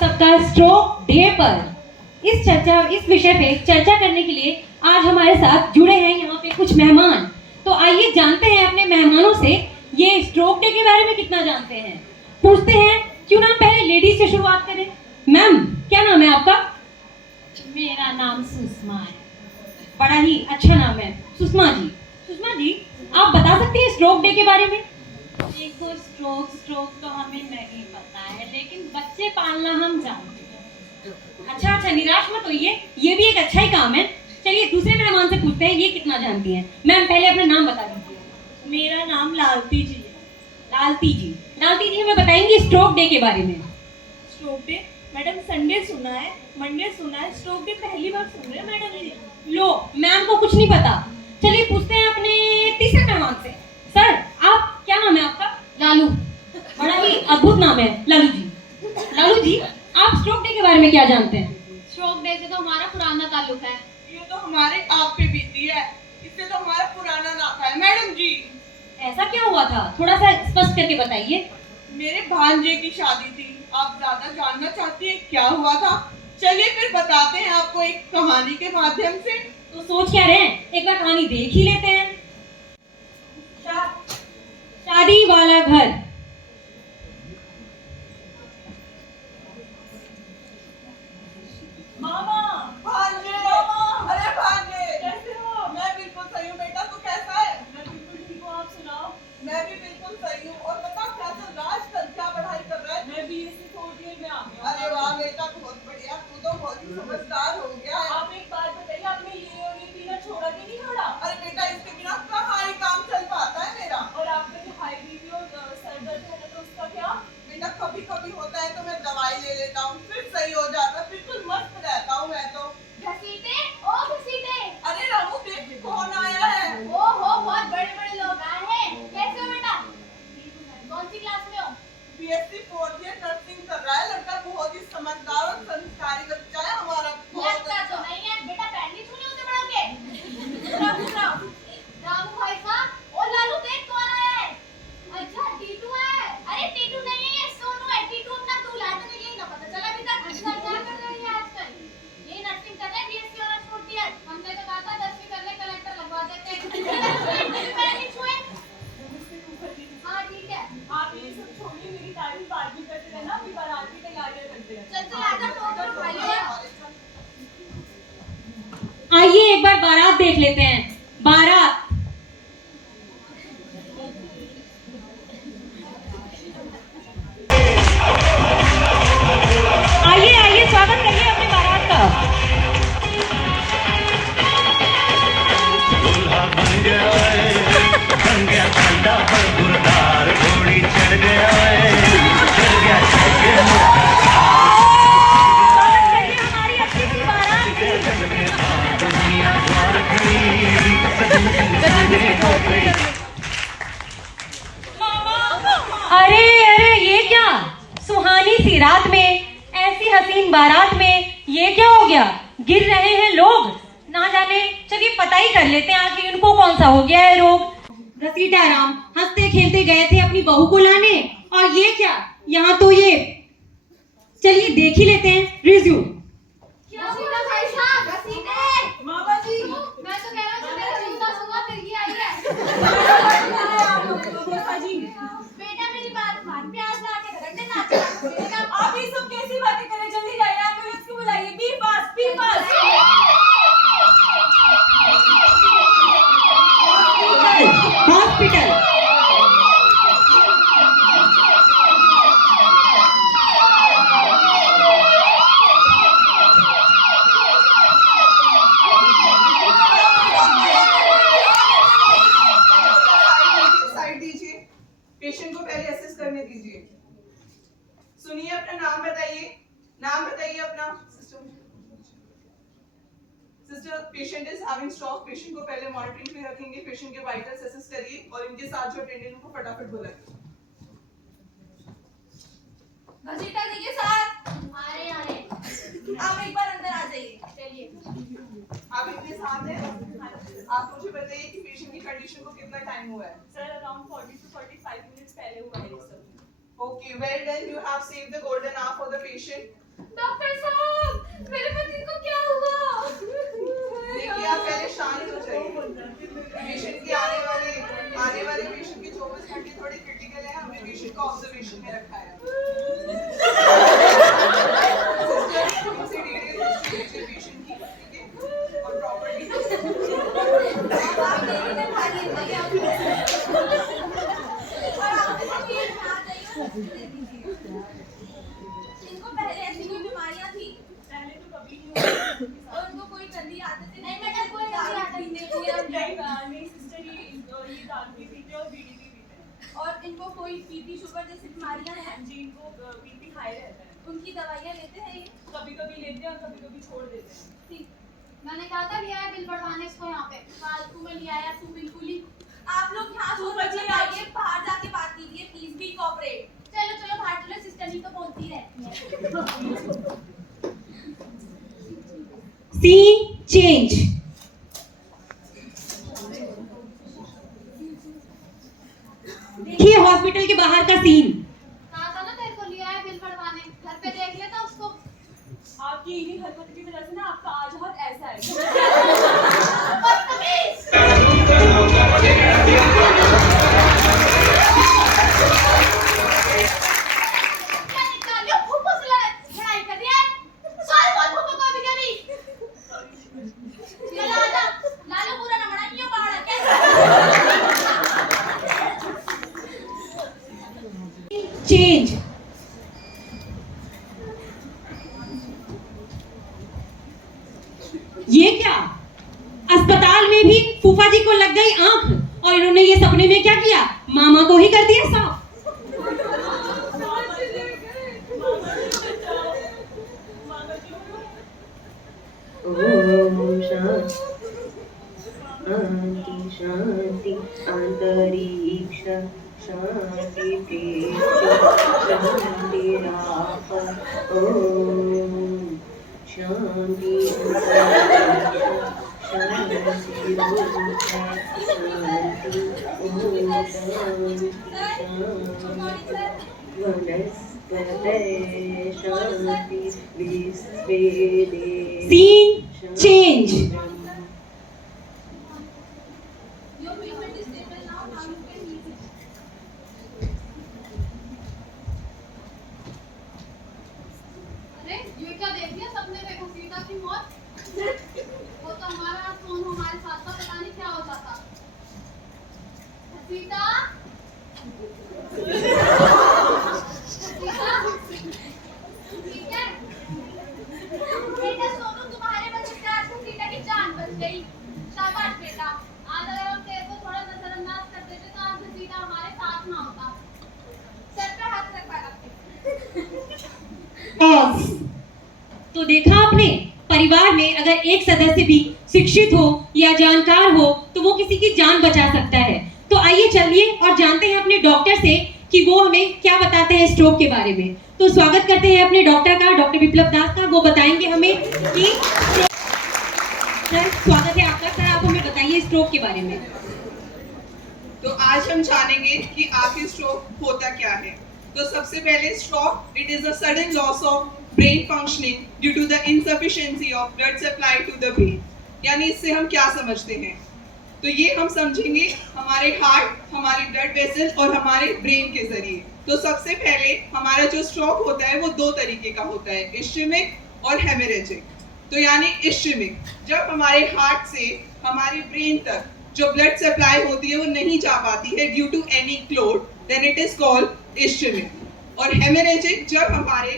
सबका stroke day पर इस विषय पे चर्चा करने के लिए आज हमारे साथ जुड़े हैं यहाँ पे कुछ मेहमान। तो आइए जानते हैं अपने मेहमानों से ये स्ट्रोक डे के बारे में कितना जानते हैं। पूछते हैं, क्यों ना पहले लेडीज से शुरुआत करें। मैम, क्या नाम है आपका? मेरा नाम सुषमा है। बड़ा ही अच्छा नाम है, सुषमा जी। सुषमा जी, आप बता सकती हैं स्ट्रोक डे के बारे में? देखो, स्ट्रोक तो हमें नहीं पता है, लेकिन बच्चे पालना हम जानते हैं। अच्छा, निराश मत होइए, ये भी एक अच्छा ही काम है। चलिए दूसरे मेहमान से पूछते हैं ये कितना जानती हैं। मैम, पहले अपना नाम बता दीजिए। मेरा नाम लालती जी है। लालती जी हमें बताएंगी स्ट्रोक डे के बारे में। स्ट्रोक डे मैडम, संडे सुना है, मंडे सुना है, स्ट्रोक डे पहली बार सुन रहे हैं मैडम जी। लो, मैम को कुछ नहीं पता। चलिए पूछते हैं अपने तीसरे मेहमान से। सर, आप क्या नाम है आपका? लालू। बड़ा ही अद्भुत नाम है, लालू जी। लालू जी, आप स्ट्रोक डे के बारे में क्या जानते हैं? स्ट्रोक डे से तो हमारा पुराना ताल्लुक है। ये तो हमारे आप पे बीती है, इससे तो हमारा पुराना नाता है मैडम जी। ऐसा क्या हुआ था, थोड़ा सा स्पष्ट करके बताइए। मेरे भांजे की शादी थी। आप ज्यादा जानना चाहती हैं क्या हुआ था? चलिए फिर बताते हैं आपको एक कहानी के माध्यम से। तो सोच क्या रहे हैं, एक बार कहानी देख ही लेते हैं। शादी वाला घर। मामा, भांजे, मामा, अरे भांजे, कैसे हो? मैं बिल्कुल सही हूँ बेटा, तू कैसा है? मैं बिल्कुल ठीक हूँ, आप सुनाओ? मैं भी बिल्कुल सही हूँ। और बता क्या चल रहा है आजकल, क्या पढ़ाई कर रहा है? मैं बीएससी फोर्थ ईयर में आ गया। अरे वाह बेटा, बहुत बढ़िया, तू तो बहुत ही समझदार हो गया है। आप एक बात बताइए, आपने ये और ये पीना छोड़ा कि नहीं छोड़ा? अरे बेटा, इसके बिना कहाँ ही काम चल पाता है मेरा। और आपका जो हाई बीपी और सर दर्द है ना, तो उसका क्या? बेटा कभी कभी होता है तो मैं दवाई ले लेता हूँ, फिर सही हो जाता है, बिल्कुल मस्त रहता हूँ मैं तो। घसीटे, ओ घसीटे। अरे रामू, देख कौन आया है। ओहो, बहुत बड़े-बड़े लोग आए हैं। कैसे हो बेटा? कौन सी क्लास में हो? बीएससी फोर्थ ईयर नर्सिंग कर रहा है लड़का, बहुत ही समझदार और संस्कारी बच्चा है हमारा। लगता तो नहीं है बेटा, पैर नहीं छूने होते बड़ों के। उतराओ। रामू भाई साहब, ओ लालू देख कौन आया है। अच्छा, टीटू है। अरे टीटू नहीं है, ये सोनू है। टीटू अपना दूल्हा है, तो यही ना पता चला अभी तक। अच्छा, क्या कर रही है आजकल? ये नर्सिंग कर रहे हैं, बीएससी ऑनर्स फोर्थ ईयर। हमने तो कहा था 10वीं कर ले, कलेक्टर लगवा देते हैं। पैर नहीं छुए। हाँ ठीक है। आप ये सब छोड़िए, मेरी तारीफ बाद में करते रहना, अभी बारात की तैयारियां करते हैं। चल आजा, टोकरो खा लिया। आइए एक बार बारात देख लेते हैं। बारात। आइए स्वागत करिए अपनी बारात का। दूल्हा बन गया है, बन गया ठंडा बरगुरदार, घोड़ी चढ़ गया है, चढ़ गया चढ़ गया। स्वागत करिए हमारी अच्छी सी बारात की। दुनिया द्वार खड़ी, सजने हो गई। अरे ये क्या, सुहानी सी रात में, ऐसी हसीन बारात में ये क्या हो गया? गिर रहे हैं लोग, ना जाने। चलिए पता ही कर लेते हैं आखिर इनको कौन सा हो गया है रोग। घसीटा राम हंसते खेलते गए थे अपनी बहू को लाने, और ये क्या, यहाँ तो ये। चलिए देख ही लेते हैं रिज्यूम। क्या हुआ भाई साहब? घसीटे। मामा जी, मैं तो कह रहा हूँ मेरा जूता सुबह फिर ही आई है। बेटा मेरी बात मान, प्याज ला के रख देना। आप ये सब कैसी बातें करें? जल्दी जाइए, एम्बुलेंस को बुलाइए। बी पास, बी पास। हॉस्पिटल। साइड दीजिए, पेशेंट को पहले असेस करने दीजिए। सुनिए, अपना नाम बताइए। नाम बताइए अपना। Sister, patient is having stroke. Patient को पहले मॉनिटरिंग पे रखेंगे, पेशेंट के वाइटल्स असेस करिए और इनके साथ जो अटेंडेंट को फटाफट बुलाइए। घसीटा जी के साथ आए आप एक बार अंदर आ जाइए। चलिए आप इनके साथ हैं। आप मुझे बताइए कि पेशेंट की कंडीशन को कितना टाइम हुआ है? सर, अराउंड 40 to 45 मिनट्स पहले हुआ है sir. Okay, well done. You have saved the golden hour for the patient. Doctor साहब, मेरे पति को क्या हुआ? देखिए आप पहले शांत हो जाइए। पेशेंट की आने वाले पेशेंट की 24 घंटे थोड़ी क्रिटिकल है, हमने पेशेंट को ऑब्जर्वेशन में रखा है। पेशेंट की ठीक है और प्रॉपर्टी इनको पहले ऐसी कोई बीमारियां थी? पहले तो कभी नहीं और उनको कोई गंदी आदतें नहीं? मैडम कोई गंदी आदत नहीं थी। नहीं सिस्टर, ये दारू भी पीते और बीड़ी भी पीते हैं। और इनको कोई बीपी शुगर जैसी बीमारियां हैं? जी, इनको बीपी हाई रहता है। उनकी दवाइयां लेते हैं ये? कभी कभी लेते हैं और कभी कभी छोड़ देते हैं। ठीक। मैंने कहा था लिया है बिल बढ़वाने इसको यहाँ पे, फालतू में लिया है तू बिल्कुल ही। आप लोग यहाँ तू सोच बची आइए, बाहर जाके बात कीजिए, प्लीज बी कोऑपरेट। चलो चलो बाहर चलो, सिस्टर ही तो बोलती रहती है। Scene change. देखिए हॉस्पिटल के बाहर का सीन। कहा था ना तेरे को लिया है बिल बढ़वाने, घर पे देख लेता उसको। आपकी इन्हीं हरकत की वजह से ना आपका आज हाथ ऐसा है। बदतमीज! क्या निकालियो? फूफो से लड़ाई कर रही है? सॉरी बोल फूफो को कभी-कभी। चलो आजा, लालू पूरा ना बना क्यों बाहर आके? चेंज। ये क्या, अस्पताल में भी फूफा जी को लग गई आंख और इन्होंने ये सपने में क्या किया, मामा को ही कर दिया साफ। ओम शांति शांति अंतरिक्ष शांति शांति राप। ओम शांति शांति शांति। ओम शांति वनस्पतये शांति विश्वे scene change. Your treatment is stable now, now you can leave it. अरे ये क्या देख लिया सबने रे घसीटा की मौत? वो तो हमारा फोन हमारे साथ था, पता नहीं क्या हो जाता। घसीटा? घसीटा? ठीक है? बेटा सोनू, तुम्हारे वजह से आज घसीटा की जान बच गई। शाबाश बेटा। आज अगर हम तेरे को थोड़ा नजरअंदाज कर देते तो आज घसीटा हमारे साथ ना होता। सर पे हाथ रख पा रखे। तो देखा आपने, परिवार में अगर एक सदस्य भी शिक्षित हो या जानकार हो तो वो किसी की जान बचा सकता है। तो आइए चलिए और जानते हैं अपने डॉक्टर से कि वो हमें क्या बताते हैं स्ट्रोक के बारे में। तो स्वागत करते हैं अपने डॉक्टर का, डॉक्टर विप्लव दास का। वो बताएंगे हमें कि सर स्वागत है आपका। सर आप हमें बताइए स्ट्रोक के बारे में। तो आज हम जानेंगे कि आखिर स्ट्रोक होता क्या है। तो सबसे पहले stroke, it is a sudden loss of brain functioning due to the insufficiency of blood supply to the brain. यानी इससे हम क्या समझते हैं, तो ये हम समझेंगे हमारे हार्ट, हमारे ब्लड वेसल और हमारे ब्रेन के जरिए। तो सबसे पहले हमारा जो स्ट्रोक होता है वो दो तरीके का होता है, इश्केमिक और हेमरेजिक। तो यानी इश्केमिक, जब हमारे हार्ट से हमारे ब्रेन तक जो ब्लड सप्लाई होती है वो नहीं जा पाती है due to any clot, then it is called ischaemic. और हेमरेजिक, जब हमारे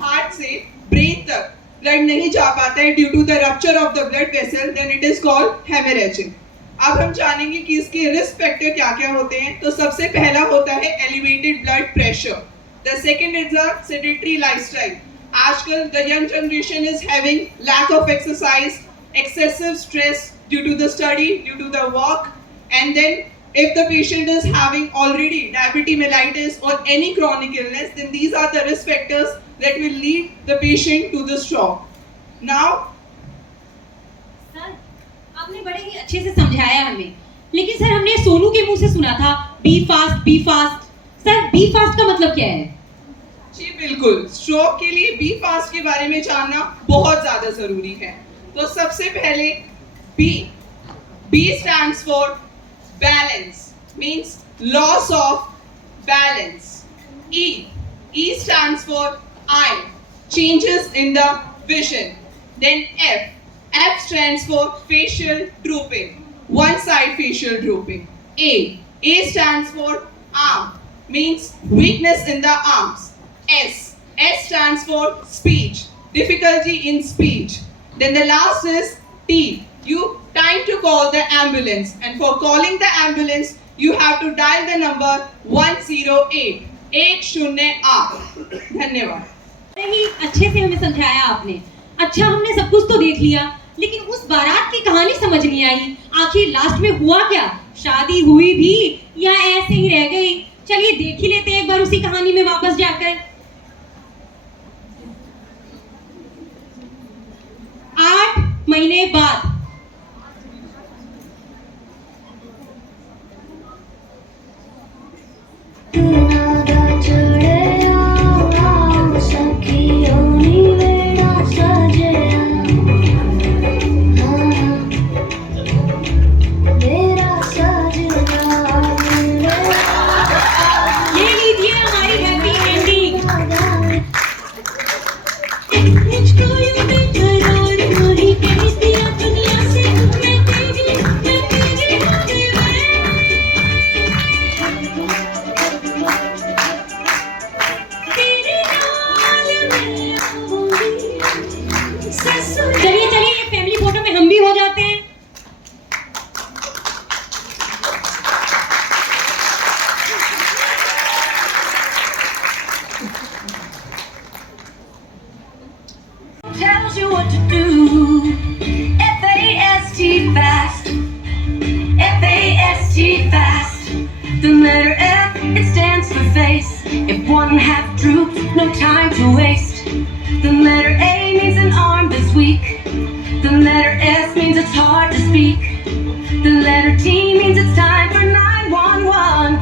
हार्ट से ब्रेन तक ब्लड नहीं जा पाता है due to the rupture of the blood vessel, then it is called haemorrhagic. अब हम जानेंगे कि इसके रिस्क फैक्टर क्या क्या होते हैं। तो सबसे पहला होता है elevated blood pressure. The second is a sedentary lifestyle. आजकल the young generation is having lack of exercise, excessive stress due to the study, due to the work, and then if the patient is having already diabetes mellitus or any chronic illness, then these are the risk factors that will lead the patient to the stroke. Now sir आपने बड़े ही अच्छे से समझाया हमें, लेकिन sir हमने सोनू के मुंह से सुना था be fast be fast. Sir be fast का मतलब क्या है? जी बिल्कुल, स्ट्रोक के लिए बी फास्ट के बारे में जानना बहुत ज्यादा जरूरी है। तो सबसे पहले B, B stands for balance, means loss of balance. E, E stands for eye, changes in the vision. Then F, F stands for facial drooping, one side facial drooping. A stands for arm, means weakness in the arms. S stands for speech, difficulty in speech. Then the last is T, time to call the ambulance, and for calling the ambulance you have to dial the number 108, 108। धन्यवाद। नहीं, अच्छे से हमें समझाया आपने। अच्छा, हमने सब कुछ तो देख लिया, लेकिन उस बारात की कहानी समझ नहीं आई। आखिर लास्ट में हुआ क्या? शादी हुई भी या ऐसे ही रह गई? चलिए देख ही लेते हैं एक बार उसी कहानी में वापस जाकर। 8 महीने बाद tells you what to do. F-A-S-T fast. F-A-S-T fast. The letter F, it stands for face. If one half droops, no time to waste. The letter A means an arm that's weak. The letter S means it's hard to speak. The letter T means it's time for 911.